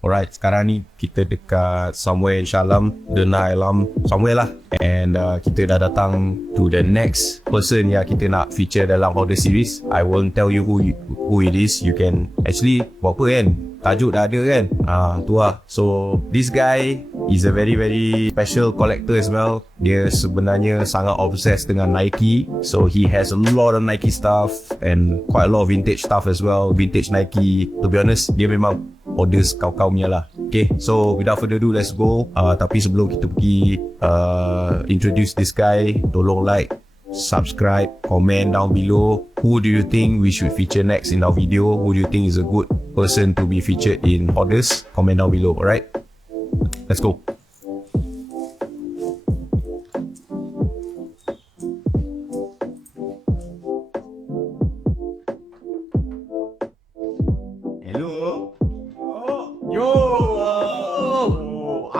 Alright, sekarang ni kita dekat somewhere in Shah Alam, somewhere lah. And kita dah datang to the next person yang kita nak feature dalam Hoarders series. I won't tell you who it is. You can actually buat apa kan? Tajuk dah ada kan? Tu lah. So this guy is a very special collector as well. Dia sebenarnya sangat obsessed dengan Nike. So he has a lot of Nike stuff and quite a lot of vintage stuff as well. Vintage Nike. To be honest, dia memang Hoarders kau-kau punya lah. Okay, so without further ado, let's go. Tapi sebelum kita pergi introduce this guy, tolong like, subscribe, comment down below. Who do you think we should feature next in our video? Who do you think is a good person to be featured in Hoarders? Comment down below, alright? Let's go.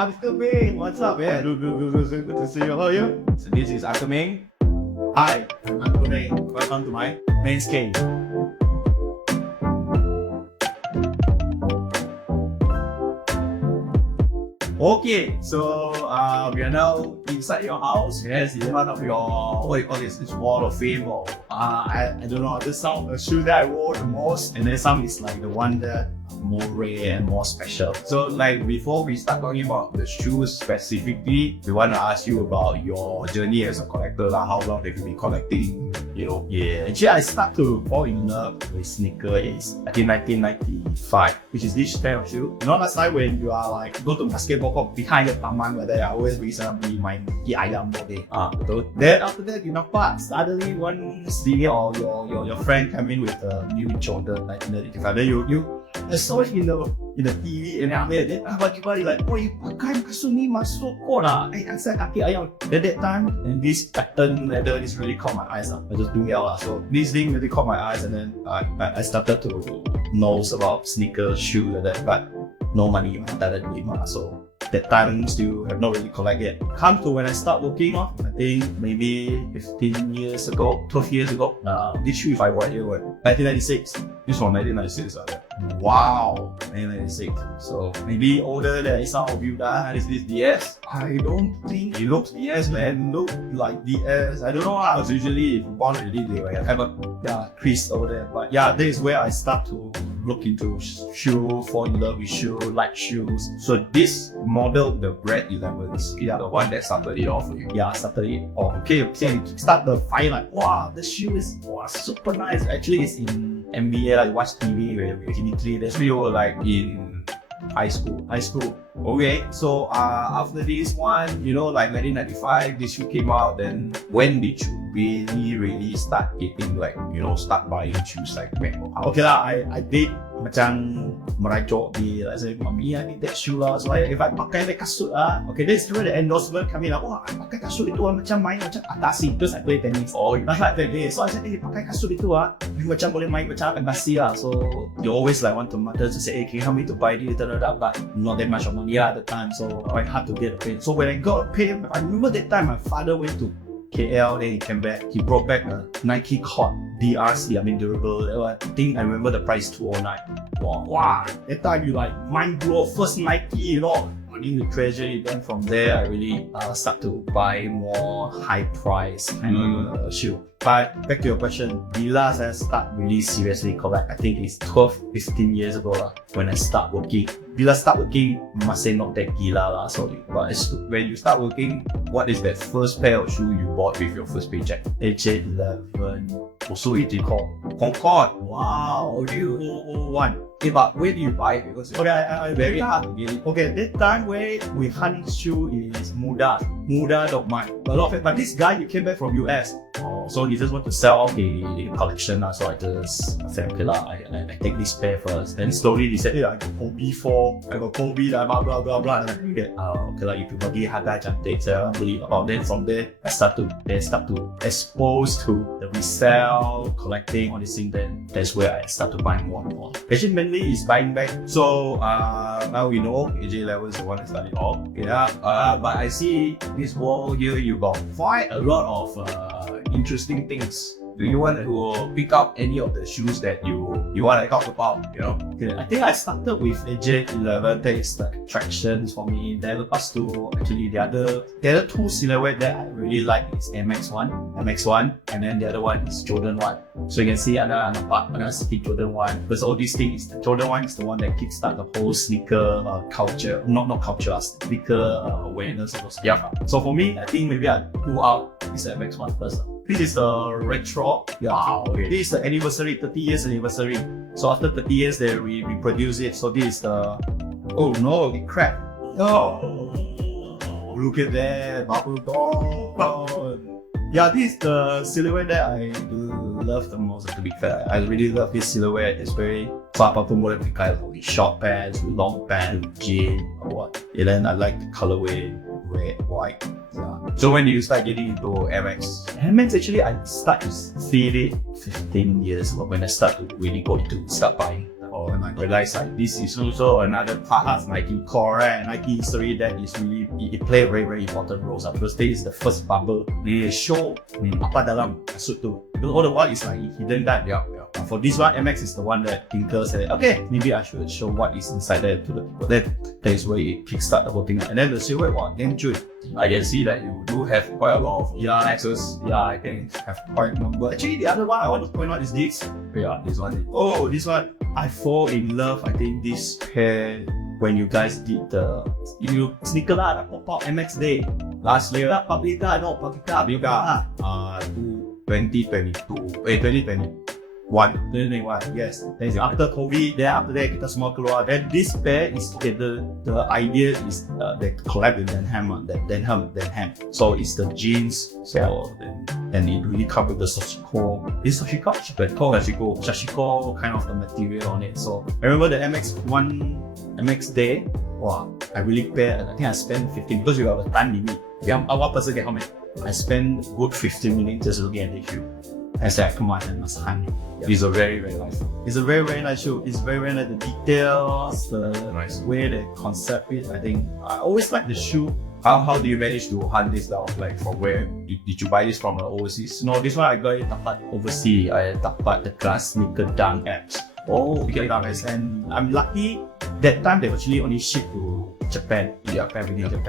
Unker Meng, what's up, man? Good to see you. How are you? So this is Unker Meng. Hi, I'm Unker Meng. Welcome to my main scale. Okay, so we are now inside your house. Yes, in front of your, what do you call this wall of fame, or I don't know. This some of the shoes that I wore the most, and then some is like the one that more rare and more special. So like before we start talking about the shoes specifically, we want to ask you about your journey as a collector. Like how long have you been collecting? You know, yeah. Actually, I start to fall in love with sneaker is I think 1995, which is this pair of shoe. You know, last time when you are like go to basketball court behind the taman where I always recently my ayam body. Then after that, you know, suddenly one senior or your friend come in with a new Jordan 1995. Then you I saw it in the TV and then bagi-bagi like, oh, you pakai kasut ni masuk kot lah. Asal kaki ayam. At that time, and this pattern leather is really caught my eyes. I just doing it out. So this thing really caught my eyes, and then I started to know about sneaker, shoe like that, but no money, so that time still have not really collected. Come to when I start working off, I think maybe 15 years ago, 12 years ago. This shoe, if I bought it, what? 1996. This one 1996. Wow, 1996. So maybe older than some of you that is this DS. I don't think it looks DS, man. Look like DS. I don't know how. Usually if you born already, they will have a crease over there. But yeah, this is where I start to look into shoe, fall in love with shoe, like shoes. So this model, the Red 11s, the one that started it off for you. Yeah, started it off. Okay, start the fire like, wow, the shoe is super nice. Actually, it's in NBA, like watch TV where TV3. That's we were like in high school. Okay, so after this one, you know, like 1995, this shoe came out. Then when did you really start getting like, you know, start buying shoes like that? Okay lah, I did macam meracok di, let's say, mami, I need that shoe lah. So if I pakai that kasut lah, okay, this is where the endorsement come in lah. Wah, I pakai kasut itu lah, macam main macam atasi. Terus I play tennis. Oh, that's like that day. So I said, pakai kasut itu lah, you macam boleh main macam atasi lah. So you always like want to mother to say, hey, can you help me to buy this? But not that much of money at the time, so quite hard to get a pen. So when I got a pen, I remember that time my father went to KL, then he came back. He brought back a Nike Court DRC, I mean durable. I think I remember the price 209. Wow, that time you like mind blow, first Nike, you know. I need to treasure it. Then from there, I really start to buy more high price kind of shoe. But back to your question, the last I start really seriously collect, I think it's 12-15 years ago lah, when I start working. Bila start working, masih not that gila lah, sorry. But when you start working, what is that first pair of shoe you bought with your first paycheck? HJ11. Also it called Concord. Wow, you 01. Okay, but where do you buy it? Because okay, I very hard to get it. Okay, that time where we hunt shoe is Muda.my. A lot of it, but this guy, he came back from US. So he just want to sell off the collection. So I just said, okay lah, I take this pair first. Then slowly he said, hey, I got Kobe 4, I got Kobe, blah blah blah. And I get, okay lah, if you bagi harga cantik, saya beli. Then from there, I start to expose to the resell, collecting, all these things. Then that's where I start to buy more and more. Actually, mainly is buying back. So now we know AJ11 is the one that started off. Yeah, but I see this wall here, you got quite a lot of interesting things do you want to pick up any of the shoes that you want to talk about? You know, okay, I think I started with AJ11. That is like attractions for me. Then the past two, actually the other two silhouette that I really like is MX1, and then the other one is Jordan 1. So you can see ada see Jordan 1. Because all these things, the Jordan 1 is the one that kickstart the whole sneaker culture, not culture, sneaker awareness. Yeah. So for me, I think maybe I pull out this MX1 first. This is the retro. Yeah. Wow. Okay. This is the anniversary, 30 years anniversary. So after 30 years, they reproduce it. So this is the. Oh no, it cracked. Oh, look at that bubble gum. Yeah, this is the silhouette that I love the most. To be fair, I really love this silhouette. It's very with short pants, with long pants, with jean or what. And then I like the colorway, red, white. Yeah. So when did you start getting into MX? MX actually I start to see it 15 years ago when I start to really go into start buying. And I realized like this is also another part of Nike core and Nike history that is really it play a very very important role. Because this is the first bubble. They show apa dalam kasut tu. Because all the while is like hidden that. Yeah. For this one, MX is the one that Unker said, okay, maybe I should show what is inside there to the people. That is where it kickstart the whole thing. And then the silhouette one, damn good. I can see that you do have quite a lot of MXs. Yeah, I can have quite a number. Actually, the other one I want to point out is this. Yeah, this one. Oh, this one. I fall in love, I think, this pair when you guys did the SneakerLAH pop-up MX day last year. Publica 2021, yes. Then after COVID, then after that kita semua keluar. Then this pair is the idea is they collab with Denham. So it's the jeans. So and it really covered the sashiko. Is sashiko? Sashiko kind of the material on it. So I remember the MX day. Wow, I really paid. I think I spent 15 because you have a time limit. One person get how many? I spent good 15 minutes just looking at the shoe. I said, come on, I must hunt. Yeah. It's a very, very nice shoe. It's a very, very nice shoe. It's very, very nice. The details, the way the concept is. I think I always like the shoe. How do you manage to hunt this down? Like from where? Did you buy this from overseas? No, this one I got it overseas. I dapat the class sneaker dunk apps. Oh, okay. And I'm lucky that time they actually only ship to Japan. Japan.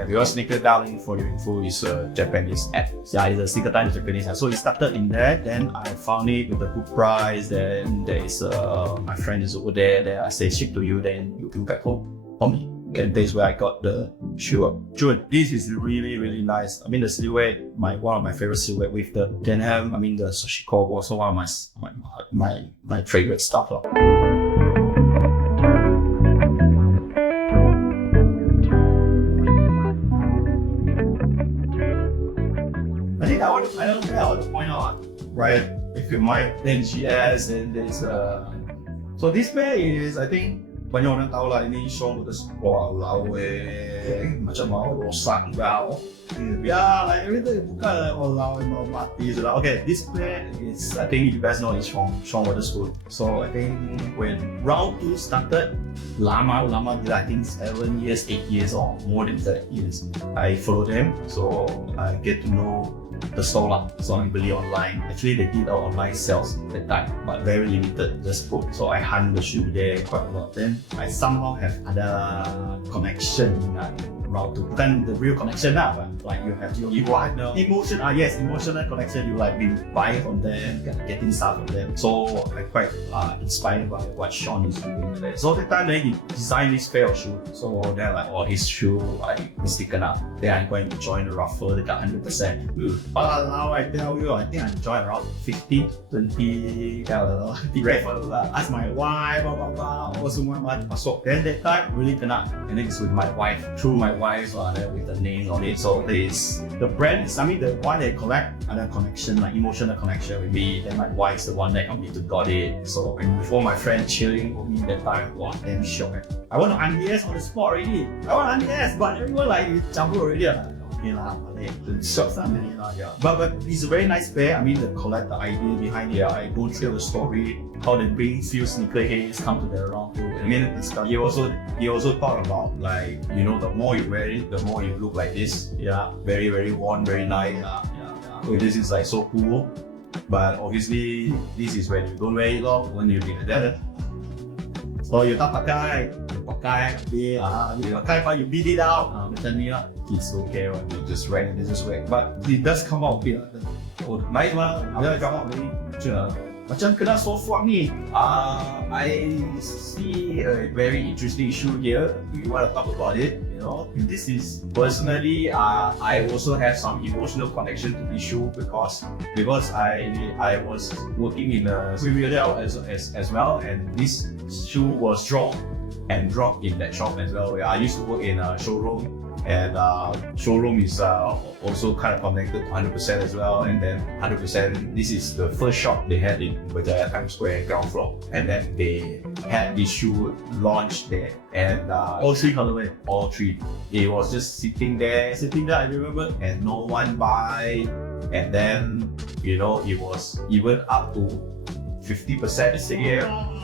Because SneakerLAH, for your info, is a Japanese app. Yeah, it's a SneakerLAH in Japanese app. So it started in there. Then I found it with a good price. Then there is my friend is over there. Then I say ship to you. Then you bring back home for me. And that's where I got the shoe up. June, this is really, really nice. I mean, the silhouette, one of my favorite silhouette with the denim. I mean, the sashiko also one of my favorite stuff. I think I want to point out, right? If you mind, then GS and there's so this pair is, I think, banyak orang tahu lah ini show the walau macam mau rosak bau. Yeah, like everything bukan walau mau mati sudah. Okay, this pair is, I think you guys know, it's from Hoarders Series. So I think when round 2 started, lama I think 7 years, 8 years or more than 30 years. I follow them, so I get to know the store lah. So I beli online. Actually, they did our online sales at that time, but very limited, just book. So I hunt the shoe there quite a lot. Then I somehow have other connection route to, bukan the real connection lah, but like you have your emotion. Yes, emotional connection. You like been buying from them, getting stuff from them. So I quite inspired by what Sean is doing there. So that time then he designed this pair of shoes. So they're like, oh, his shoe like mistaken up. Then I'm going to join the raffle. They got 100%. But now I tell you, I think I joined around 15, 20. Ask my wife, So then that time really kena. And then it's with my wife, through my wife, with the name on it. So the brand is, I mean, the one they collect, other connection, like emotional connection with me. Then my wife's the one that helped me to got it. So before my friend chilling with me that time, wow, damn shocked. I want to undes on the spot already. I want to undes, but everyone like jump already. Okay lah, but it's a very nice pair. I mean, the idea behind it. I go through the story, how they bring few sneakerheads come to their round too. I mean, he also talk about, like, you know, the more you wear it, the more you look like this. Yeah, very, very worn, very nice. So this is like so cool. But obviously, this is when you don't wear it long, when you be like that. So you tak pakai, you pakai but you beat it out, macam ni lah. It's okay when you just wear it, just wear. But it does come out a bit lah. Oh, nice mah. Dia come out very macam kena sofa ni. I see a very interesting shoe here. Do you want to talk about it? You know, this is personally, I also have some emotional connection to this shoe because I was working in a streetwear as well, and this shoe was dropped in that shop as well. I used to work in a showroom. And showroom is also kind of connected to 100% as well, and then 100%, this is the first shop they had in Berada Times Square ground floor, and then they had this shoe launched there, and all three colorway. all three, it was just sitting there, I remember. and no one buy, and then you know it was even up to 50% sale.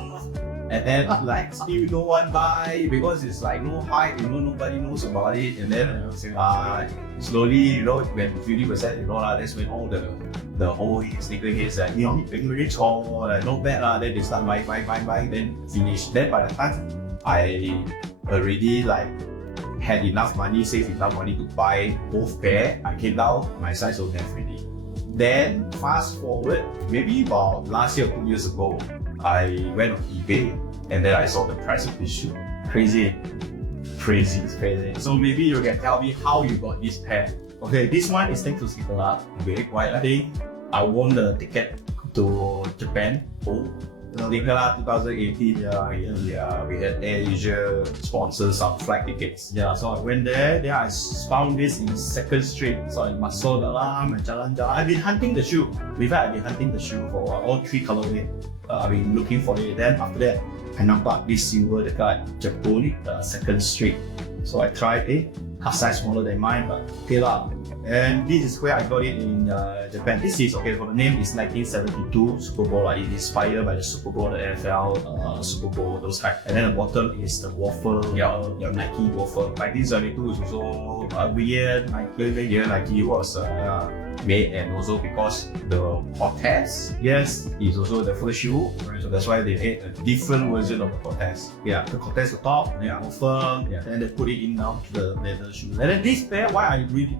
And then like still no one buy because it's like no hype, you know, nobody knows about it. And then slowly, you know, when 50%, you know lah, that's when all the whole sneaker heads like, you know, rich or like not bad lah. Then they start buying, then finish. Then by the time I already like had enough money, saved enough money to buy both pair, I came down, my size don't have already. Then fast forward, maybe about last year, 2 years ago, I went on eBay and then I saw the price of this shoe. Crazy. It's crazy. So maybe you can tell me how you got this pair. Okay, this one is thanks to SneakerLAH. Okay, why? I think I won the ticket to Japan. Oh, SneakerLAH 2018. Yeah. We had Air Asia sponsor some flight tickets. Yeah, so I went there. Then I found this in 2nd Street. So I masuk dalam, jalan-jalan. I've been hunting the shoe. In fact, I've been hunting the shoe for all three colorway. I've been looking for it. Then after that, I nampak this silver dekat Jepun, 2nd Street. So I tried it. Half size smaller than mine, but okay lah. And this is where I got it in Japan. This is, okay, for the name is 1972 Super Bowl. It is inspired by the Super Bowl, the NFL Super Bowl, those kind. And then the bottom is the waffle, your Nike waffle. 1972 is also a year Nike was made, and also because the Cortez, Yes, is also the first shoe, so that's why they made a different version of the Cortez. yeah, the Cortez the top, waffle, then they put it in now to the leather shoe. And then this pair,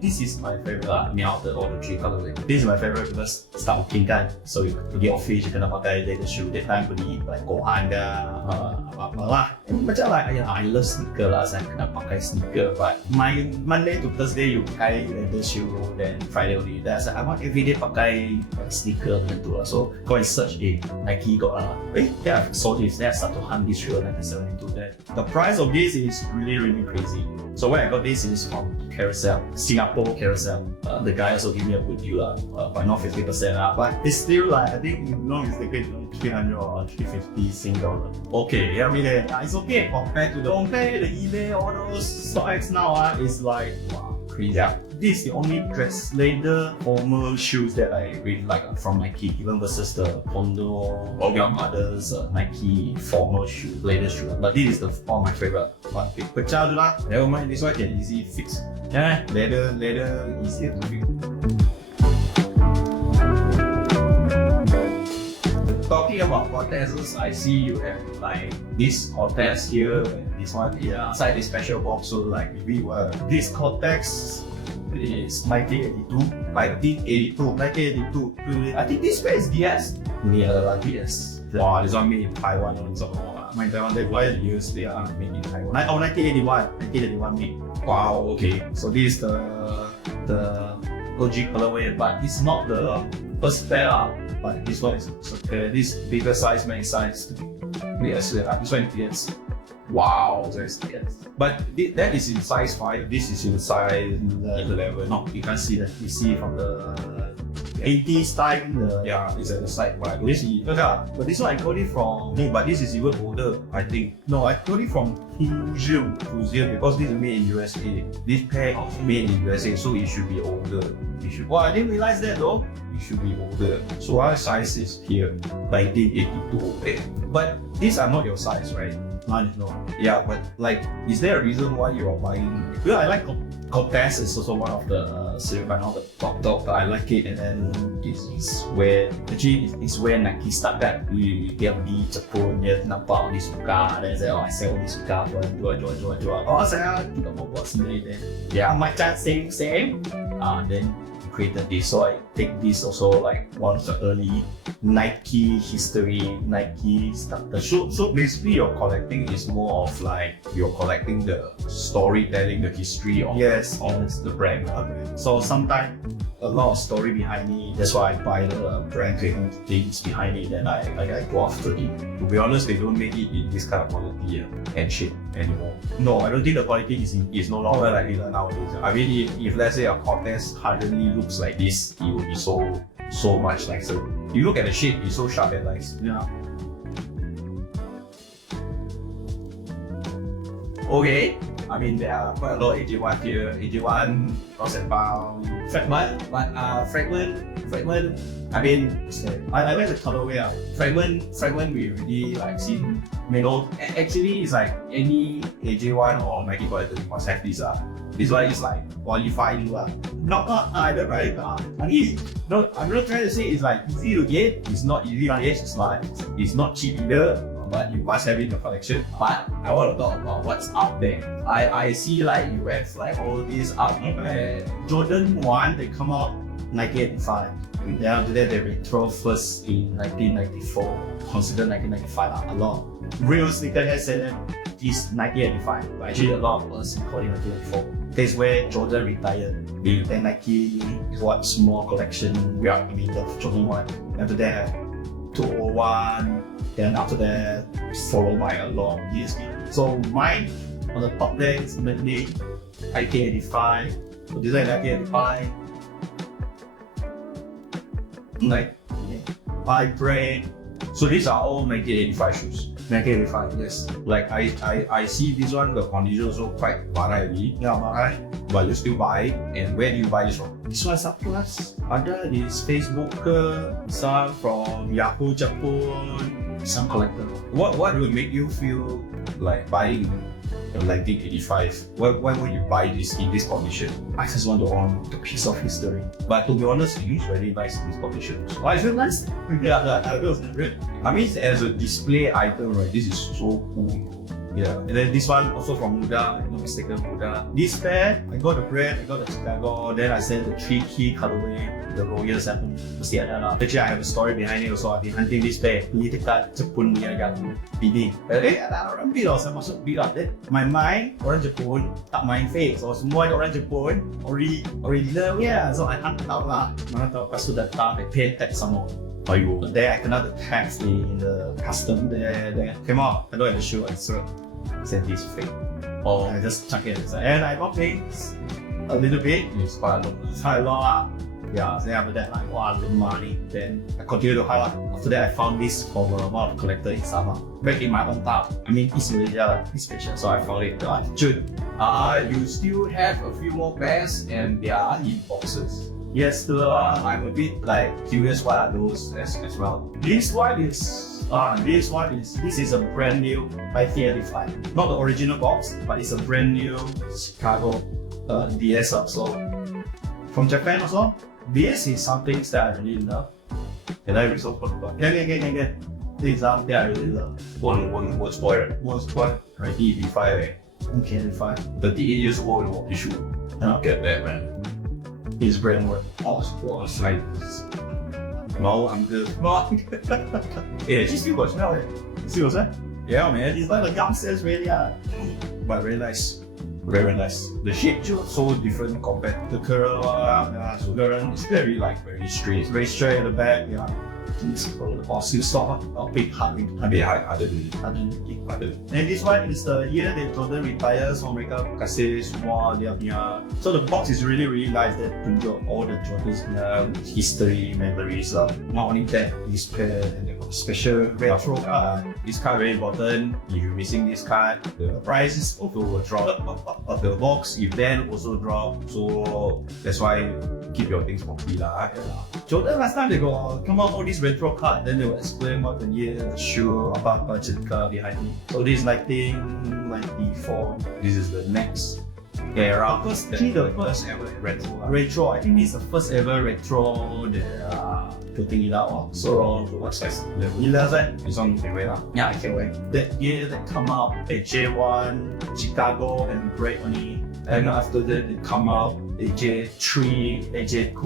this is my favorite lah. Out of all the three colorways. This is my favorite because start working kan. So you pergi office, you kena pakai leather shoe. That time pergi like Kohan apa-apa lah. Macam like, I love sneaker lah. Saya kena pakai sneaker. But my Monday to Thursday you pakai leather shoe. Then Friday only. Then I said, I want everyday pakai sneaker macam tu lah. So go and search Nike got lah. Yeah, so this. Then I start to hunt this shoe 1972. Then the price of this is really, really crazy. So when I got this is from Carousel, Singapore Carousel. The guy also gave me a good deal but not 50% but it's still like, I think if not mistaken, 300 or 350 Sing dollar. Okay, I mean it's okay compared to the eBay, all those StockX now is like, wow, crazy. Yeah. This is the only dress leather formal shoes that I really like from Nike, even versus the Pondo or others Nike formal shoe, leather shoe. But this is all my favorite one. Pecah tu lah. Never mind, this one can easy fix. Yeah. Leather easier to fix. Talking about Cortezes, I see you have like this Cortez here, and this one inside this special box. So like maybe this Cortex is 1982. I think this pair is DS. Yeah, DS. Wow, this one made in Taiwan also. My Taiwan, they why years they are made in Taiwan. 1981 made. Wow, okay. So this is the OG colorway, but it's not the first pair. But this one is okay. This bigger size, main size. Yes, This one is wow, DS. but that is in size 5, this is in size 11. No, you can't see that. You see from the 80s time. Yeah, it's at the side, but I don't This see. but this one I got it from. No, but this is even older, I think. No, I got it from tunjuk, because this is made in USA. This pair is made in USA, so it should be older. It should. Well, I didn't realize that though. It should be older. So our size is here, 1982. But these are not your size, right? Mine is not. Yeah, but like, is there a reason why you are buying? Well, I like Cortez is also one of the series right now, the top. I like it, and then this is where actually it's where Nike started. Dia beli Jepun, dia nampak dia suka, dan saya sell dia suka, jual. Oh, saya juga mau buat sendiri then. Yeah, macam same. Then created this, so I take this also like one of the early Nike history, Nike started. So basically your collecting is more of like you're collecting the storytelling, the history of the brand. So sometimes a lot of story behind me. That's why I buy the brand things behind it. Then I go after it. To be honest, they don't make it in this kind of quality and shit anymore. No, I don't think the quality is no longer like it nowadays. I mean, if let's say a Cortez currently looks like this, it will be so much nicer. You look at the shape, it's so sharp and nice. Yeah. Okay. I mean, there are quite a lot of AJ1 here. AJ1, lost and found. Fragment. I mean, I like the colorway. Fragment we already like seen. You know, actually it's like any AJ1 or Nike collector must have this. This one is like qualifying. Not either, right? I mean, no, I'm not trying to say it's like easy to get. It's not easy to get. It's not cheap either. But you must have it in your collection. But I want to talk about what's up there. I see like you have like all these up there. Jordan 1, they come out 1985. Then after that, they retro first in 1994. Consider 1995 a lot. Real sneakerheads say that it's 1985. But actually, a lot of us call it 1994. That's where Jordan retired. Then Nike got small collection. I mean the Jordan 1. After that, 201. Then after that, followed by a long years. So mine on the top there is mainly 1985. So this is 1985. Like Bryan. So these are all 1985 shoes. 1985, yes. Like I see this one, the condition also quite already. Yeah, alright. But you still buy it. And where do you buy this from? This one is surplus. Ada this Facebook, some from Yahoo Japan, some collector. What will make you feel like buying a 1985? Why would you buy this in this condition? I just want to own the piece of history. But to be honest, it looks very nice in this condition. Why is it nice? Yeah, I mean, as a display item, right? This is so cool. Yeah. And then this one also from Muda, if I'm not mistaken, Muda. This pair, I got the brand, I got the Chicago, then I sent the 3 key colorway, the Royal 7. Mesti ada lah. Actually, I have a story behind it also. I've been hunting this pair. Beli dekat Jepun punya yang bidding. Ada orang bid lah, saya masuk bid lah. Then my mind, orang Jepun, tak main fake. So semua orang Jepun, original yeah. So I hunt out lah. Mana tahu pas sudah datang, they pay tag sama. There I cannot the tax in the custom there. Came out, I don't have the shoe, I sent this fake. Oh, I just chuck it inside. And I got things a little bit. It's quite a lot. Yeah, then after that, like, wow, the money. Then I continue to highlight. After that, I found this from a lot of collector in Sabah. Back in my hometown. I mean, East Malaysia, East Malaysia. So I found it June. You still have a few more pairs and they are in boxes. Yes, I'm a bit like curious what are those as well. This is a brand new 1985. Not the original box, but it's a brand new Chicago DS also. From Japan also. DS is something that I really love. Can I read some fun about? Can. This is something I really love. One spoiler. 1985. Okay, 85. 38 years old in what issue? Get that, man. His brand work. Oh, like. No, I'm good. Yeah, just still got smell it. Still what's that? Yeah, man. It's like the youngsters really are. But very nice. Very nice. The shape just so different compared to the curl. So the run is very straight. It's very straight at the back. Yeah. Or still soft. Or big hard. A bit harder. And this one is the year that Jordan retires from mereka kasih semua dia punya. So the box is really nice. That tunjuk all the Jordan's history, memories. Not only that, this pair and the special retro card. This card very important. If you're missing this card, the prices also will drop. The box event also drop. So that's why keep your things properly lah. Jordan last time they go come out all these retro card, then they will explain what the year, the shoe, apa cerita behind it. So this is 1994. This is the next era. Because the first ever retro. I think this is the first ever retro that putting it out. So what's that? 11. This one you can wear. Yeah, I can wear. That year that come out, AJ1, Chicago, and Break only. And after that, it come out AJ3, AJ2.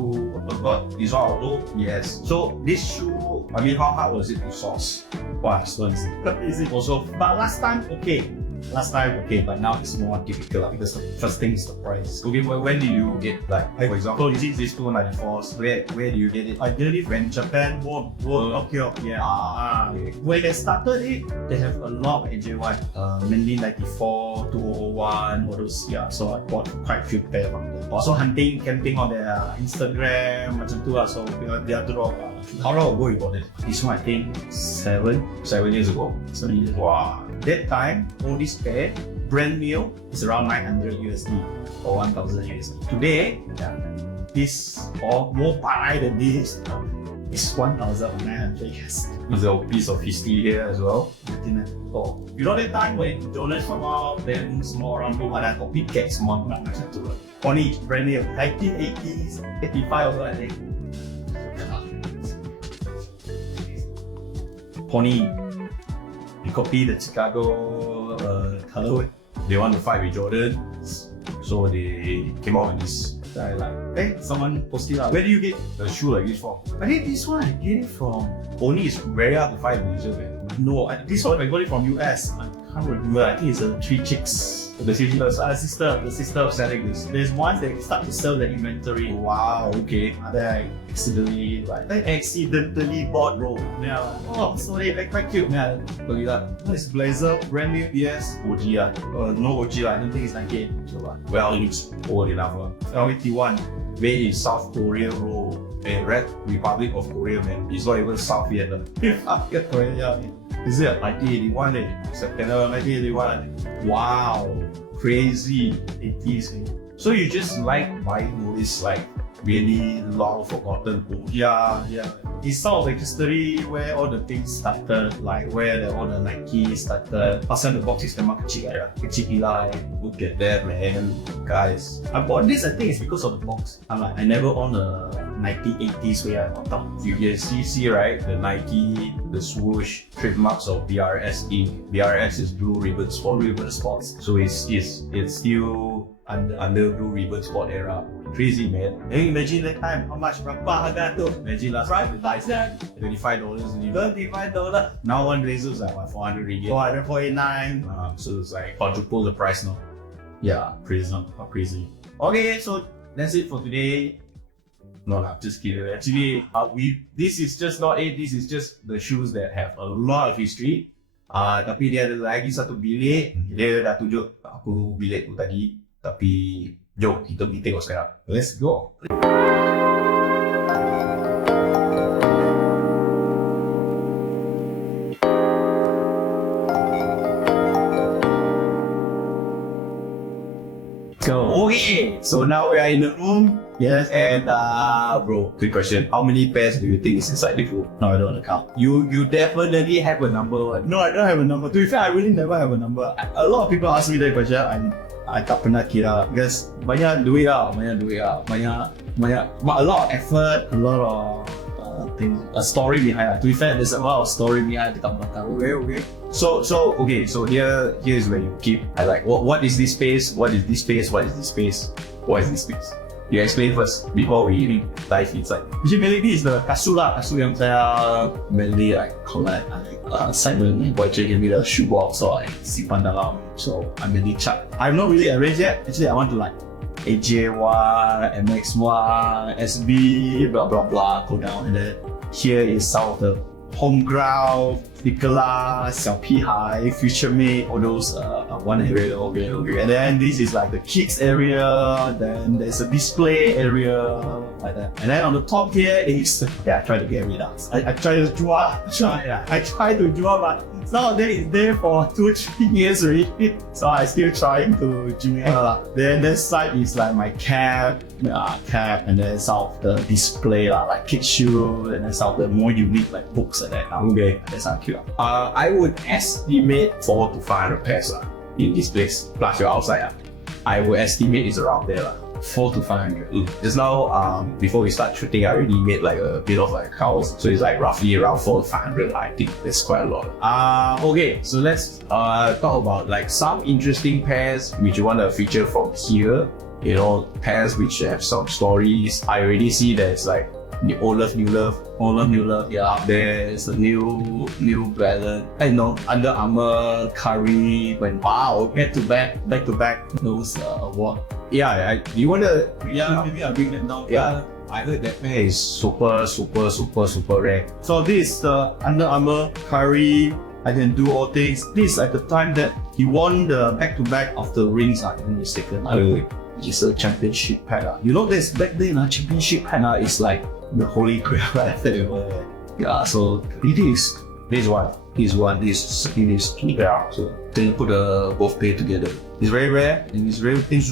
But this one although yes. So this shoe, I mean, how hard was it to source? Wow, so easy. Also, but last time okay. Last time okay, but now it's more difficult because the first thing is the price. Okay, well, when did you get, like, for example, you see this 294s. where do you get it? I get it when Japan won Tokyo. Yeah. When they started it, they have a lot of AJ1. Mainly 94, 201, all those. Yeah. So I bought quite a few pair from them. Also hunting, camping on their Instagram, macam tu lah. So they are drop. How long ago you bought it? This one I think 7 years ago. 7 years. Wow. That time, all this pair, brand new, is around 900 USD or 1000 USD. Today, this or more buy than this is 1900 USD. Is there a piece of history here as well? Oh, you know that time when Jordan come out, then semua orang tu ada copycat semua orang macam tu. Only brand new, 1980s, 85 also I think. Pony, you copy the Chicago colorway. They want to fight with Jordan, so they came out with this. I like, hey, someone posted out. Where do you get the shoe like this from? I think this one I get it from. Only it's very hard to find in Asia, man. No, this one I got it from US. I can't remember. I think it's a 3 chicks. The sister of selling this. There's ones that start to sell the inventory. Wow, okay. Then I accidentally bought bro. Yeah. Oh, sorry, like quite cute. Yeah. Look at that. This blazer, brand new. Yes. OG no OG I don't think it's 98. Well, it's old enough. L81. Where is South Korea, bro? And Red Republic of Korea, man. It's not even South yet. Korea. Is it 1981? September 1981. Wow, crazy. 80s. So you just like buying all this like really long forgotten books? Yeah. It's sort of like history where all the things started, like where all the Nike started. Pasang the box is memang kecil lah. Kecil gila. Look at that, man. Guys, I bought this, I think it's because of the box. I never owned a 1980s where I bought them. you can see right, the Nike, the swoosh, trademarks of BRS Inc. BRS is Blue Ribbon Sports. So it's still under Blue Ribbon Sport era. Crazy, man. Hey, imagine that time, how much berapa harga tu? Imagine last time $25 only. $25. Now one blazer is like what, 400 ringgit. 449. So it's like quadruple the price now. Yeah, Crazy. okay, so that's it for today. No lah, just kidding. Actually, this is just not it. This is just the shoes that have a lot of history. Tapi dia ada lagi satu bilik. Dia dah tunjuk aku bilik tu tadi. Tapi jom kita pergi tengok sekarang. Let's go. Okay, so now we are in the room. Yes. And bro, quick question. How many pairs do you think is inside the room? No, I don't want to count. You definitely have a number. No, I don't have a number. To be fair, I really never have a number. A lot of people ask me that question. I tak pernah kira because banyak duit lah, banyak, but a lot of effort, a lot of things, a story behind it. To be fair, there's a lot of story behind it. Okay. So here's where you keep. I like what is this space? What is this space? What is this space? What is this space? You explain first before we dive inside. Basically, this is the kasut yang saya mainly like collect. Simon Boyce gave me the shoebox, so I simpan dalam. So I mainly check. I'm not really arranged yet. Actually, I want to like AJ1, MX1, SB, blah blah blah, go down, and then here is some of the home ground SneakerLAH, 小屁孩, Future Mate, all those one area. Okay. And then this is like the kids area. Then there's a display area like that. And then on the top here is I try to get rid of. I try to draw. I try to draw, but nowadays it's there for 2-3 years already. So I still trying to draw. Then this side is like my cap, and then some of the display like kids shoe, and then some of the more unique like books and that. Okay. That's how cute. I would estimate 400 to 500 pairs in this place, plus your outside. I would estimate it's around there. 400 to 500. Just now, before we start shooting, I already made like a bit of like counts. So it's like roughly around 400 to 500. I think that's quite a lot. Okay, so let's talk about like some interesting pairs which you want to feature from here. You know, pairs which have some stories. I already see there's like Old Love, New Love. Old Love, New Love, yeah. There's a new Bryan. I know Under Armour, Curry, Wow, back to back. Those award. Yeah, you want to? Yeah, maybe I'll bring that down. Yeah, I heard that pair is super rare. So this is the Under Armour Curry. I can do all things. This is at the time that he won the back-to-back of the rings. I'm not mistaken. It's a championship pack. You know, there's back then championship pack is like the holy grail. Yeah. So it is. This one. It is Yeah. So then put both pair together. It's very rare and it's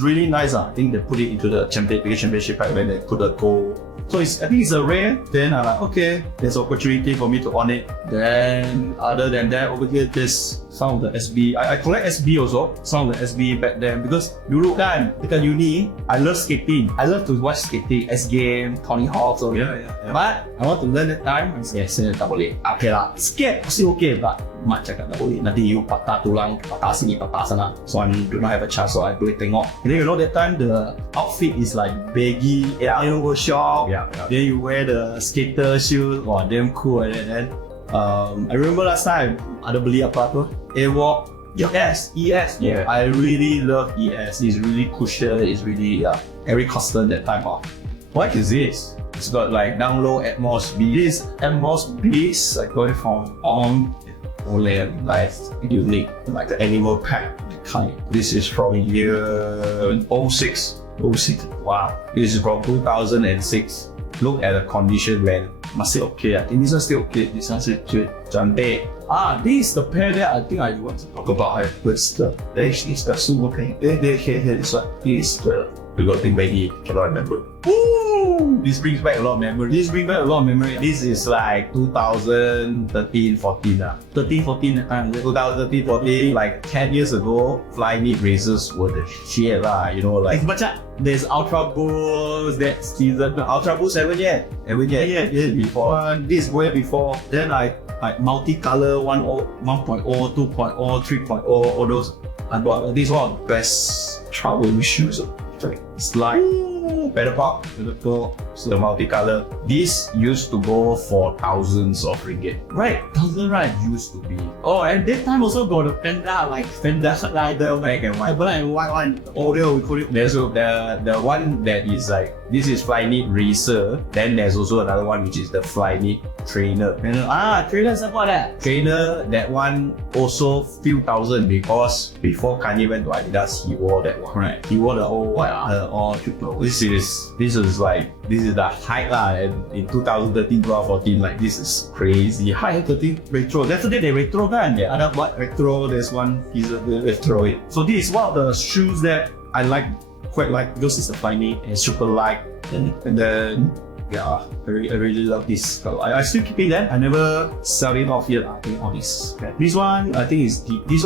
really nice. I think they put it into the championship pack when they put a gold. So I think it's a rare. Then I'm like, okay, there's opportunity for me to own it. Then other than that, over here there's some of the SB. I collect SB also. Some of the SB back then because dulu kan dekat uni, I love skating. I love to watch skating, S Game, Tony Hawk. So Yeah. but I want to learn that time. Saya tak boleh. Okay lah, skate pasti okay, but mak cakap tak boleh. Nanti you patah tulang, patah sini, patah sana. So I do not have a chance. So I boleh tengok. And then you know that time the outfit is like baggy, iron workshop. Yeah. Then you wear the skater shoes. Wow, damn cool. And then I remember last time ada beli apa tu? Airwalk. Yes, ES. Yeah. I really love ES. It's really cushion. It's really very custom that time. What is this? It's got like down low Atmos beats. This Atmos beats I got it from Only nice, unique, like the animal pack kind. This is from year 06. 06. Wow. This is from 2006. Look at the condition, man. Must say okay. I think this one's still okay. This one's still good. Cantik. This is the pair that I think I want to talk about. It's the super pair. This one. This is the. We got thing baggy. Cannot remember. Woo! This brings back a lot of memory. This is like 2013, 14. 13, 14 that time. 2013, 14, like 10 years ago, fly knit racers were the shit lah. You know, like. There's Ultra Boost that season. Ultra Boost haven't yet. Before. This way before. Then I multicolor 1.0, 2.0, 3.0, all those. I bought this one of the best travel shoes. It's like Better Park, the multicolor. This used to go for thousands of ringgit. right, 1,000 right. Used to be. Oh, and that time also got the Panda like the Black and white. black and white one. Oh, yeah, we call it. There's the one that is like, this is fly knit racer. Then there's also another one which is the fly knit trainer. Trainers apa that? Trainer, that one also few thousand because before Kanye went to Adidas, he wore that one. Right. He wore the old white, all triple. This is the height lah, and in 2013, 2014, like this is crazy high. 13 retro. Definitely they retro kan. Yeah. Ada what retro? There's one piece of the retro. So this is one of the shoes that I quite like because it's a fine and super light. And then yeah, I really love this. I still keep it there. I never sell it off yet. I think all this. This one I think is this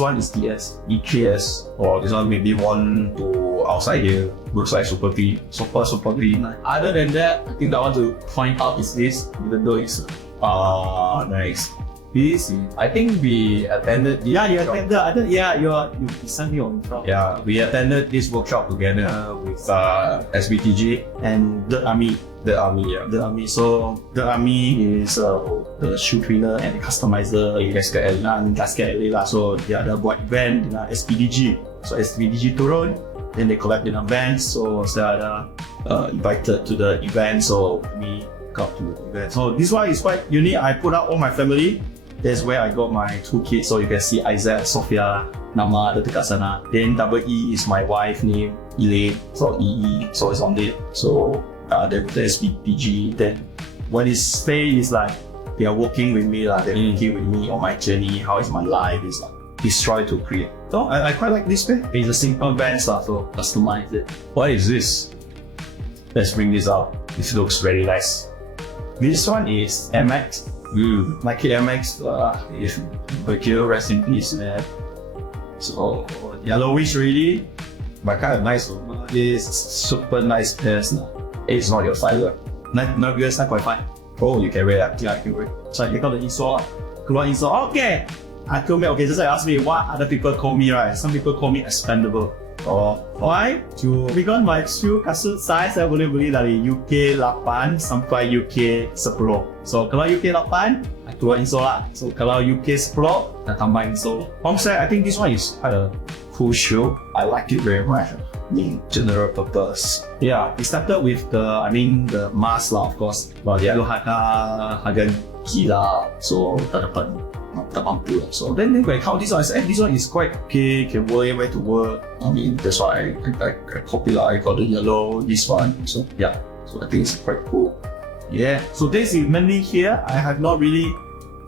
one is DS. EKS. Or this one maybe one to outside here. Looks like super clean. Super clean. Other than that, I think that I want to point out is this, even though it's nice. this. I think we attended this workshop. You sent me on front. Yeah, we attended this workshop together with SBTG And the army. The army. Yeah. The army. So the army is the shoe trainer and customizer. Gasket lah. So dia ada buat event dengan SPDG. So SPDG turun, then they collect in advance. So saya ada invited to the event. So we got to the event. So this one is quite unique. I put out all my family. That's where I got my 2 kids. So you can see Isaac, Sophia, nama ada dekat sana. Then double E is my wife name, Elaine. So EE, so it's on it. So then there's PG. Then when it's stay is like they are working with me, they're working with me on my journey. How is my life? Is like destroy to create. So I quite like this pair. It's a simple band, so customize it. What is this? Let's bring this out. This looks very nice. This one is MX. Nike MX. If Bakil, rest in peace, man. So yellowish really, but kind of nice. It's super nice pairs now. It's not your size. Not US 9.5. Oh, you can wear that. Yeah, I can wear. So I got the insole. Keluar insole. Okay. I told me, okay, just like ask me what other people call me, right? Some people call me expendable. Oh, why? Because my shoe kasut size saya boleh beli dari UK 8 sampai UK 10. So kalau UK 8, I keluar insole lah. So kalau UK 10, dah tambah insole. Honestly, I think this one is quite a cool shoe. I like it very much. General purpose. Yeah, it started with the mask lah, of course. But dia harga gila, so tak mampu lah. So then when I count this one, I said, this one is quite okay, can wear to work. I mean, that's why I copy lah. I got the yellow, this one. So yeah, so I think it's quite cool. Yeah, so this is mainly here. I have not really,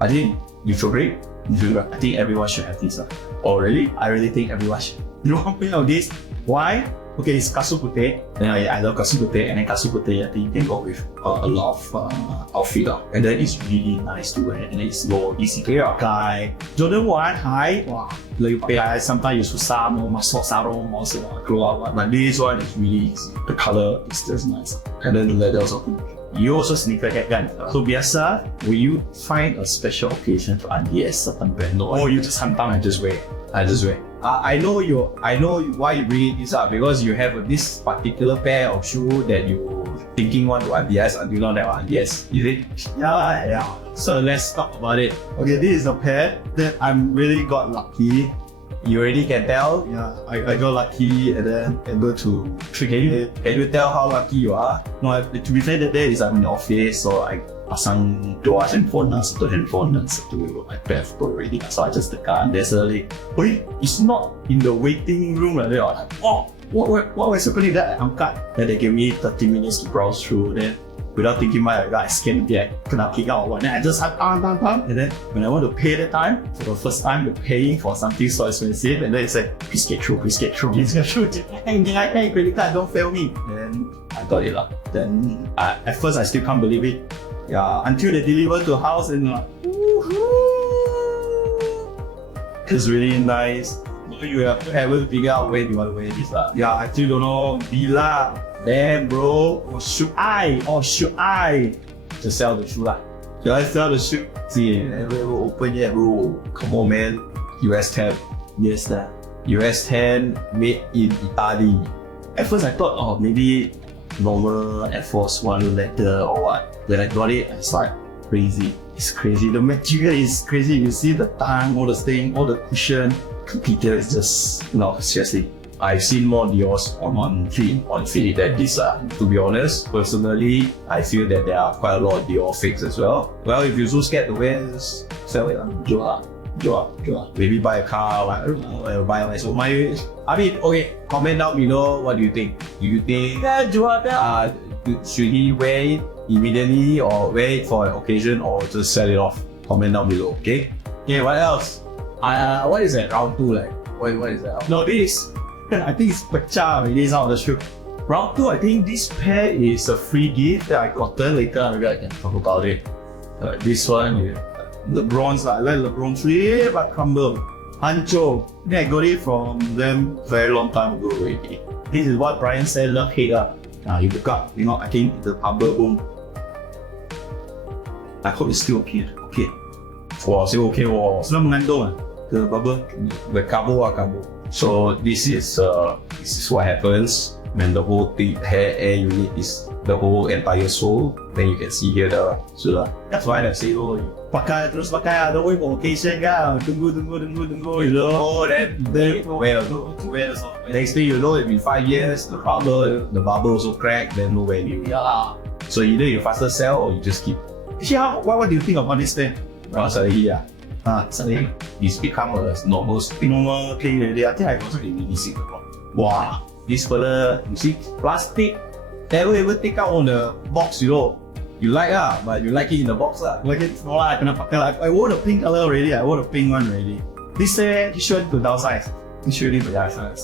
I think neutral grade. I think everyone should have this. Oh really? I really think everyone should. You know how many of this? Why? Okay, it's kasut putih. Then I love kasut putih, and then kasut putih I think you can go with a lot of outfit and then it's really nice to wear, and it's low, easy to pakai. Jordan 1 high, wah, lebih pakai sometimes you susah mau masuk sarung mau keluar. But this one is really easy. The color is just nice, and then the leather also good. You also sneakerhead kan? So biasa, will you find a special occasion to undies certain brand? Oh, you just hantam and just wear. I just wear. I know why you bring this up, because you have this particular pair of shoe that you thinking want to undies until now that undies. Is it? Yeah. So let's talk about it. Okay, this is a pair that I'm really got lucky. You already can tell. Yeah, I got lucky and then able to. Can you tell how lucky you are? No, to be fair, that day is I'm in the office, so I pasang dua handphone lah, satu handphone dan satu iPad already. So I just tekan. There's a like, wait, it's not in the waiting room like that. Like, oh, what was happening? That I angkat. Then they give me 30 minutes to browse through. Then without thinking my I scan the kena kick out or what. Then I just hantam. And then when I want to pay the time, for the first time, you're paying for something so expensive, and then it's like, please get through. Hey, credit card, don't fail me. Then I got it lah. Then at first I still can't believe it. Yeah, until they deliver to the house and like, it's really nice. You have to figure out when you want to wear this lah. Yeah, I still don't know. Bila, damn bro, or should I Just sell the shoe lah. should I sell the shoe? See, never open yet, bro. Come on, man. US 10. Yes, that. US 10 made in Italy. At first I thought, oh, maybe normal Air Force One leather or what. When I got it, it's like crazy. It's crazy. The material is crazy. You see the tongue, all the stain, all the cushion. Detail is just, no, seriously. I've seen more Dior's on feed than this. To be honest, personally, I feel that there are quite a lot of Dior fakes as well. Well, if you're so scared to wear, just sell it. Jual. Maybe buy a car, I don't know, buy a nice one. Okay, comment down below, what do you think? Do you think should he wear it immediately or wear it for an occasion or just sell it off? Comment down below, okay? Okay, what else? What is that? Round 2 like? What is that? No, this. I think it's pecah already, some of the shoe. Round 2, I think this pair is a free gift that I gotten later. Maybe I can talk about it. This one, yeah. LeBron's, I like LeBron 3, but crumble. Hancho. Then I got it from them very long time ago already. This is what Bryan said, love hate you buka, I think the bubble boom. I hope it's still okay. Wow, still okay. Wow. It's not mengandung the bubble. The cabo. So this is what happens when the whole thing, air unit is the whole entire sole. Then you can see here the SeriesLAH. That's why I say, pakai, don't wait for occasion kan. Tunggu, you know. Oh, then wear. Next thing you know, it'll be 5 years, the bubble also cracked, then no value. Yeah. So either you faster sell or you just keep. What do you think about this thing? Suddenly It's become a normal thing. normal thing already. I think I wasn't really missing a lot. Wow, this fella, you see, plastic, never even take out on the box, you know. You like but you like it in the box Like it, no lah, I kena pakai lah. I wore the pink color already. I wore the pink one already. This t-shirt to downsize. T-shirt to downsize.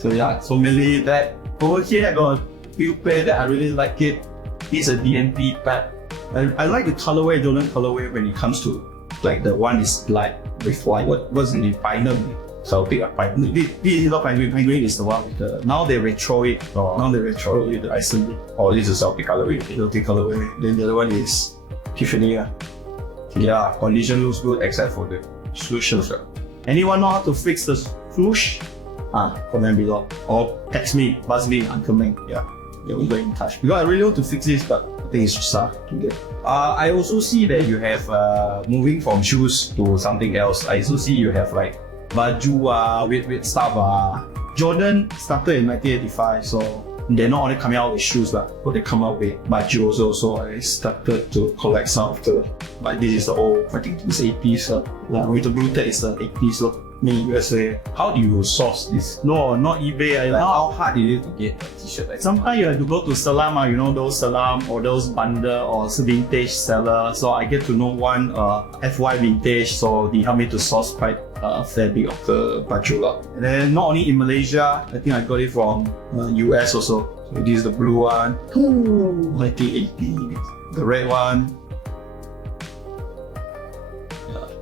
So yeah, so mainly that. Over here I got a few pair that I really like it. It's a DNP pad. I like the colorway, Jordan colorway when it comes to like the one is black with white. What was the final? So pick up pine. This is not pine green. Pine green is the one with the. Now they retro it. Now they retro it with the iceland. This is Selfie colorway. Selfie colorway. Then the other one is Tiffany. Yeah, condition looks good except for the Swoosh. Anyone know how to fix the swoosh? Comment below. Or text me, buzz me, Unker Meng. Yeah, we'll get in touch. Because I really want to fix this, but I think it's just to get. I also see that you have moving from shoes to something else. I also see you have like baju with stuff Jordan started in 1985, so they're not only coming out with shoes but they come out with baju also. So I started to collect some of the. But this is the old. I think it's 80s. With the blue tag, it's the 80s. Me USA. How do you source this? No, not eBay. How hard is it to get a t-shirt like sometimes you have to go to Salam, you know those Salam or those bundle or vintage seller. So I get to know one FY vintage, so they help me to source quite a fair bit of the baju. And then not only in Malaysia, I think I got it from US also. So this is the blue one, 1980. The red one.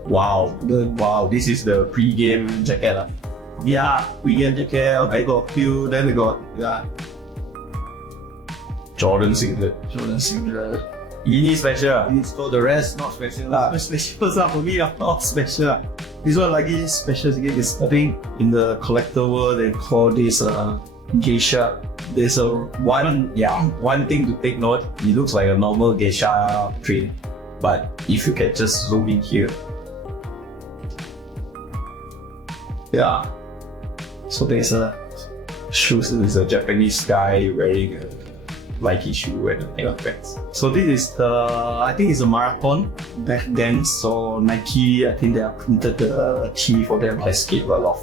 Wow, this is the pre-game jacket. Yeah, pre-game jacket. I got a few, then we got Jordan singlet. Ini special. So the rest not special Special for me not special This one lagi special again. Is I think in the collector world they call this geisha. There's one thing to take note. It looks like a normal geisha print, but if you can just zoom in here. Yeah. So there's a shoes. There's a Japanese guy wearing a Nike shoe and pants. So this is I think it's a marathon back then. So Nike, I think they have printed the T for them. Escape a lot.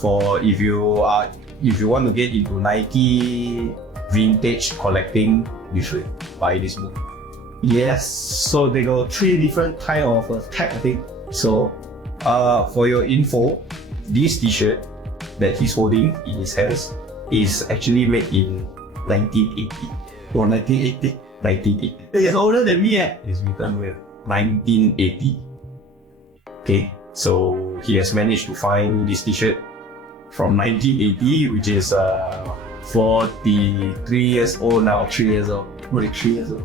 For if you want to get into Nike vintage collecting, you should buy this book. Yes. So they got 3 different kind of tag, I think. So for your info, this t-shirt that he's holding in his hands is actually made in 1980. Or 1980. 1980. It's older than me. It's written with 1980. Okay, so he has managed to find this t-shirt from 1980, which is 43 years old now. 3 years old. 43 years old.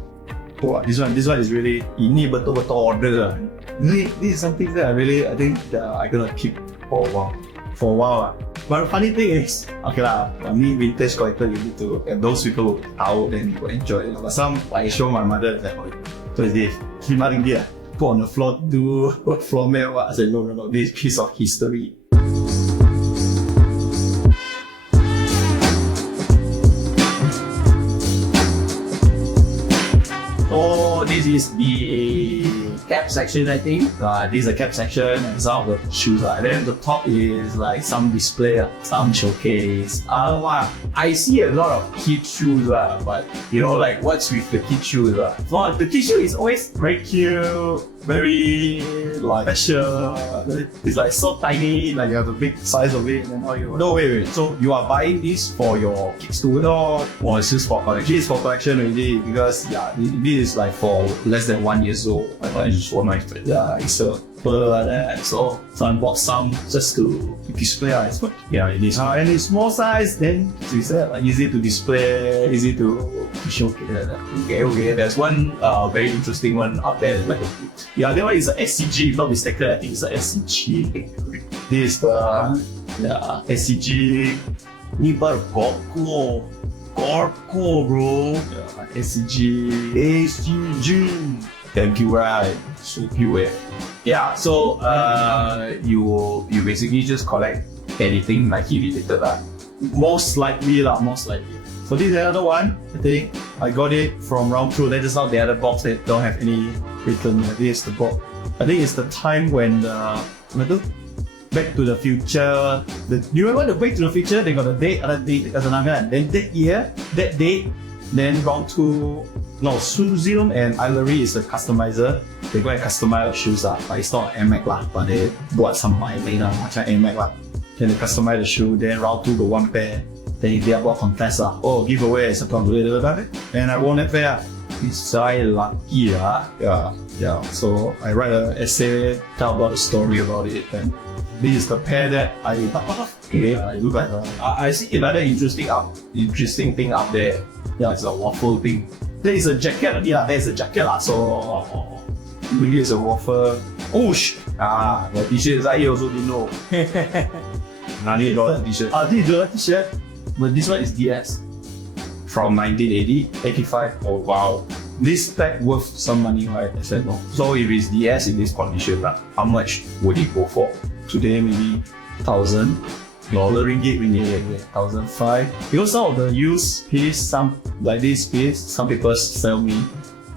Wow, this one is really. Ini betul-betul order. This is something that I think that I'm gonna keep for a while. But the funny thing is, okay I mean vintage collector, you need to, and those people who out and will enjoy it. But some, I show my mother, like, so is this, nothing there. Put on the floor, do floor mat. I said, no, this piece of history. Oh, this is the cap section, I think. This is a cap section and some of the shoes. And then the top is like some display, some showcase. I see a lot of kid shoes, but you know, like what's with the kid shoes? Well, the t-shirt is always very cute, very like special. It's like so tiny, like you have the big size of it. And then how you? No, wait. So you are buying this for your kids too? No, or it's just for collection? This is for collection already because this is like for less than 1 year old. I just want my friend. Yeah, it's a like that. So I bought some just to display. Yeah, it is. And it's small size, then it's like easy to display, easy to showcase. Okay. There's one very interesting one up there. Like that one is a SCG. If not mistaken, I think it's a SCG. This is the SCG. Ni baru Gorko, bro. SCG. Damn cute, right? So cute. Yeah, so you basically just collect anything Nike related. Most likely. So this is the other one. I think I got it from Round 2. That is not the other box that don't have any written. This is the box. I think it's the time when Back to the Future. You remember the Back to the Future? They got a date, other date, then that year, that date, then round 2. No, Suzium and Ilery is the customizer. They go and customize shoes but it's not Air Max but they buat some macam Air Max Then they customize the shoe. Then round 2 got one pair. Then they buat contest giveaway something. And I won that pair. It's very lucky Yeah. So I write an essay, tell about the story about it. And this is the pair that I look at. I see another interesting thing up there. Yeah. It's a waffle thing. There is a jacket. Yeah, there's a jacket So Maybe it's a waffle. oh The t-shirt I also didn't know. $90 t-shirt. this is the t-shirt. But this one is DS From 1980. 85. Oh wow. This tag worth some money, right? I said no. So if it's DS in this condition, how much would it go for? Today maybe 1,000 ringgit, 1,005. Because some of the used piece, some like this piece, some people sell me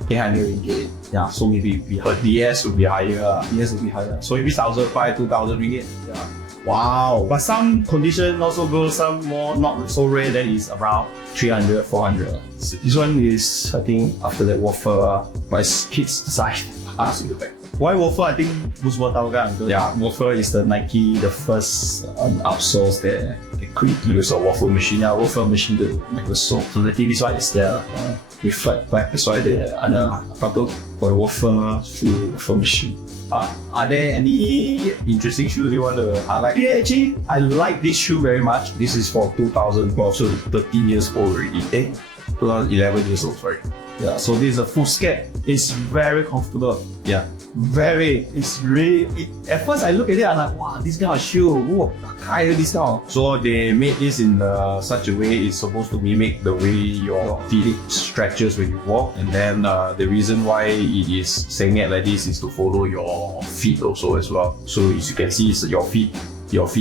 800 ringgit. Yeah, so maybe But DS would be higher. yes, will be higher. So maybe 1,500, 2,000 ringgit. Yeah. Wow. But some condition also go some more not so rare, then is around 300, 400. This one is, I think, after that waffle, my kids size. Ask you the back. Why waffle? I think was what I got. Yeah. Waffle is the Nike, the first outsource there. They Use a waffle machine. yeah, waffle machine to make the soap. So the TV side is there. Reflect back. That's why they ada product for the waffle through waffle machine. Are there any interesting shoes you want to highlight? Yeah, actually, I like this shoe very much. This is for 2012, so 13 years old already. 11 years old, sorry. Yeah, so this is a full skate. It's very comfortable. Yeah. It's really. At first, I look at it, I'm like, wow, this kind of shoe. Whoa, higher this now. So they made this in such a way it's supposed to mimic the way your feet stretches when you walk, and then the reason why it is saying it like this is to follow your feet also as well. So as you can see, it's your feet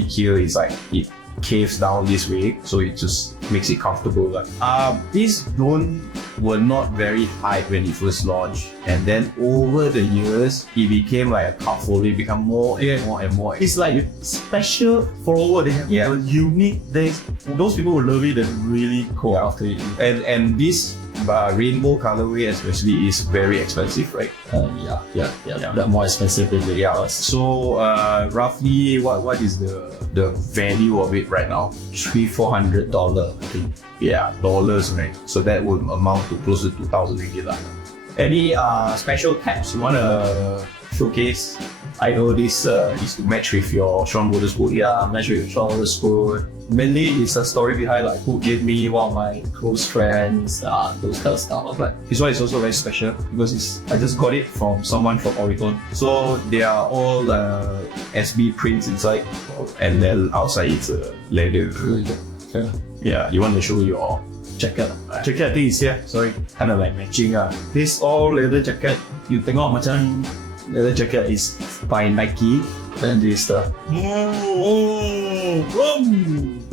here is like it caves down this way, so it just makes it comfortable. These were not very high when it first launched, and then over the years it became like a cult following, become more and more. It's like special follower. They have a unique. Those people will love it and really go after it. And this rainbow colorway especially is very expensive, right? Yeah. They're more expensive than the others. So roughly what is the value of it right now? $300-400, I think. Yeah, dollars, right? So that would amount to close to 2,000 ringgit lah. Any special caps you wanna showcase? I know this is to match with your Hoarders boot. Yeah, match with Hoarders boot. Mainly, it's a story behind like who gave me one of my close friends, those kind of stuff. But this one is also very special because I just got it from someone from Oregon. So they are all SB prints inside, and then outside it's leather. Yeah, you want to show your jacket? Jacket I think is here. Sorry, kind of like matching. This all leather jacket. You tengok macam leather jacket is by Nike. Then this the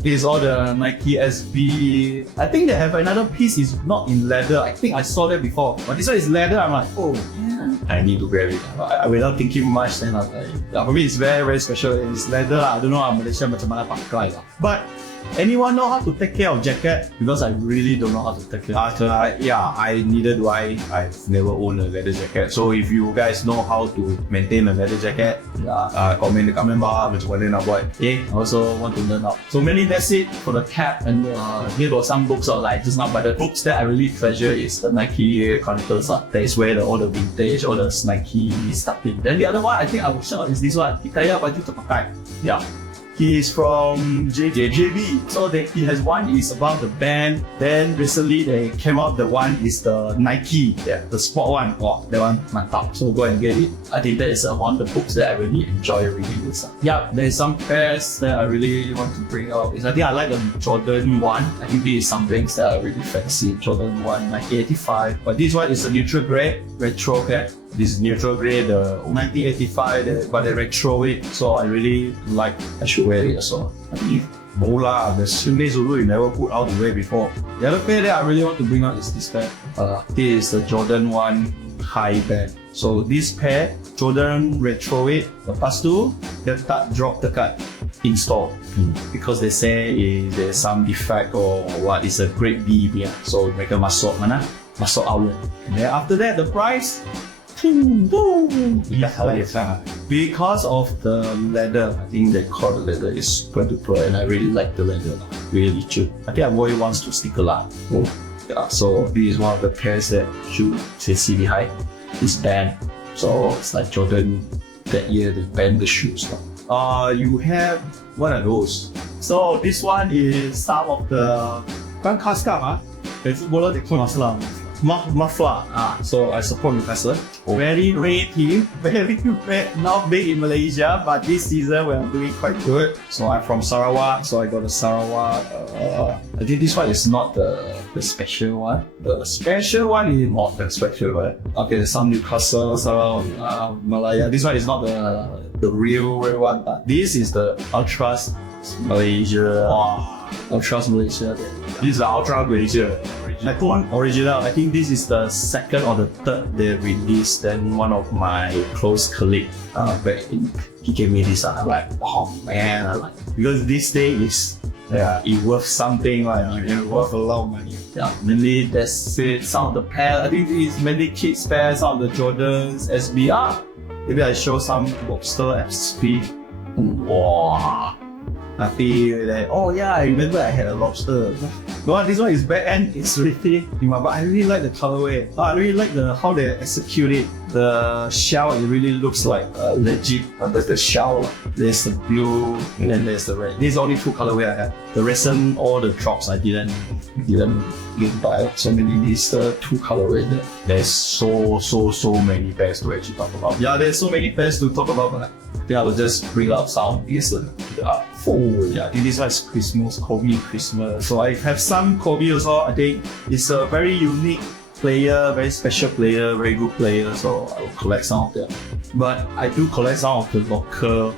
this is all the Nike SB. I think they have another piece is not in leather. I think I saw that before, but this one is leather. I'm like, oh yeah, I need to grab it. Without thinking much, then I was like, yeah, for me it's very very special. It's leather. I don't know how Malaysia macam mana pakai lah. But anyone know how to take care of jacket? Because I really don't know how to take care. Neither do I. I've never owned a leather jacket. So if you guys know how to maintain a leather jacket, comment dekat comment bar macam mana nak buat. I also want to learn out. So mainly that's it for the cap, and here got some books like just now. But the books that I really treasure is the Nike Chronicles. That is where all the vintage, all the Nike stuff in. Then the other one I think I will show is this one. Kitaya baju terpakai. Yeah. He is from JB. So he has one is about the band. Then recently they came out the one is the Nike, the sport one. Wow, that one mantap. So go and get it. I think that is one of the books that I really enjoy reading this. Yeah, there's some pairs that I really want to bring out. I think I like the Jordan 1. I think this is some things that I really fancy. Jordan 1, Nike 85. But this one is a neutral grey, retro pair. This is neutral grey, the 1985, but the retro it. So I really like. I should wear it as well. Mola, the Sunday Zulu you never put out the way before. The other pair that I really want to bring out is this pair. This is the Jordan 1 high band. So this pair, Jordan retro it, lepas tu dia tak drop dekat in-store because they say there's some defect or what, is a grade B punya. So mereka masuk mana? Masuk outlet. And then after that the price, because of the leather. I think they call the leather is super duper, and I really like the leather. Really cheap. I think I wore it once to SneakerLAH. Yeah, so this is one of the pairs that you see behind. It's banned. So it's like Jordan that year they banned the shoes. You have what are those? So this one is some of the custom. The footballer they call muffler. So I support Newcastle. Very rare team, very rare, not big in Malaysia, but this season we are doing quite good. So I'm from Sarawak, so I got the Sarawak. I think this one is not the special one. The special one is not the special one. Okay, there's some Newcastle, Sarawak, Malaya. This one is not the real one. But this is the Ultras Malaysia. Wow. Ultras Malaysia. This is the Ultra Malaysia. I think original. I think this is the second or the third they released. Then one of my close colleagues back in, he gave me this. I'm like, oh man, I like it. Because this day is it worth something, like it worth a lot of money. Yeah, mainly that's it. Some of the pairs, I think it's mainly kids pairs. Some of the Jordans, SBR. Maybe I show some Lobster SP. Wow. I feel that, oh yeah, I remember I had a Lobster. No, this one is back end, it's really, but I really like the colorway. I really like how they execute it. The shell, it really looks like legit. There's the shell, there's the blue, and then there's the red. These are only two colorway I have. The recent, all the drops I didn't buy so many. These two colorways. There's so many pairs to actually talk about. Yeah, there's so many pairs to talk about, but I think I will just bring up some. Yeah, I think this one is Christmas, Kobe Christmas. So I have some Kobe also. I think it's a very unique player, very special player, very good player. So I will collect some of them. But I do collect some of the local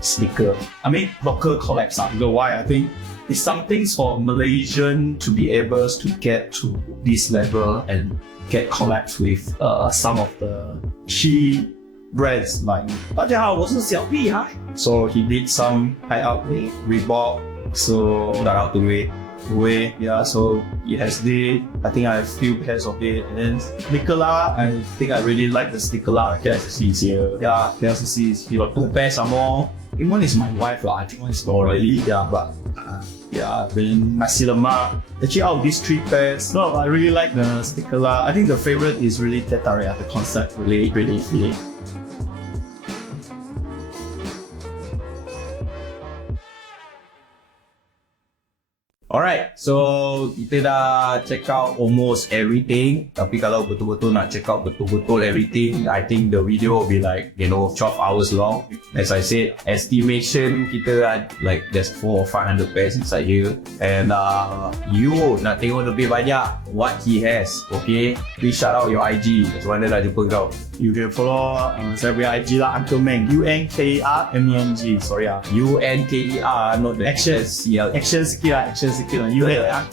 sneaker. I mean, local collect some. You know why? I think it's something for Malaysian to be able to get to this level and get collect with some of the key brands like 大家好，我是小屁孩. So he did some tie up with Reebok. So shout out to Way. Yeah, so he has this. I think I have a few pairs of it. And then SneakerLAH, I think I really like the SneakerLAH. KLCC is here. Yeah, KLCC is here. Two pairs some more. I think one is my wife. I think one is already. Yeah, but yeah, then nasi lemak. Actually, out of these three pairs, no, I really like the SneakerLAH. I think the favorite is really Teh Tarik. The concept really. Alright, so kita dah check out almost everything. Tapi kalau betul-betul nak check out betul-betul everything, I think the video will be like, 12 hours long. As I said, estimation kita like there's 400 or 500 pairs inside here. And you nak tengok lebih banyak what he has, okay? Please shout out your IG. Macam mana nak jumpa kau? You can follow saya punya IG lah, Unker Meng. UNKERMENG. Sorry UNKER, not the action. Action sikit lah.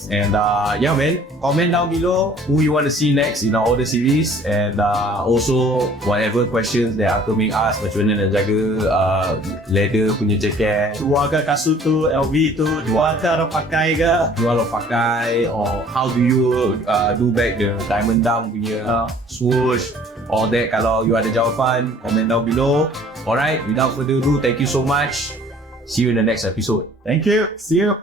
And yeah man, comment down below who you want to see next in our order series. And also whatever questions that Unker Meng ask, macam mana nak jaga leather punya jacket, jual ke kasut tu, LV tu, jual ke orang pakai ke, or how do you do back the diamond down punya swoosh, all that. Kalau you ada jawapan, comment down below. Alright, without further ado, thank you so much. See you in the next episode. Thank you. See you.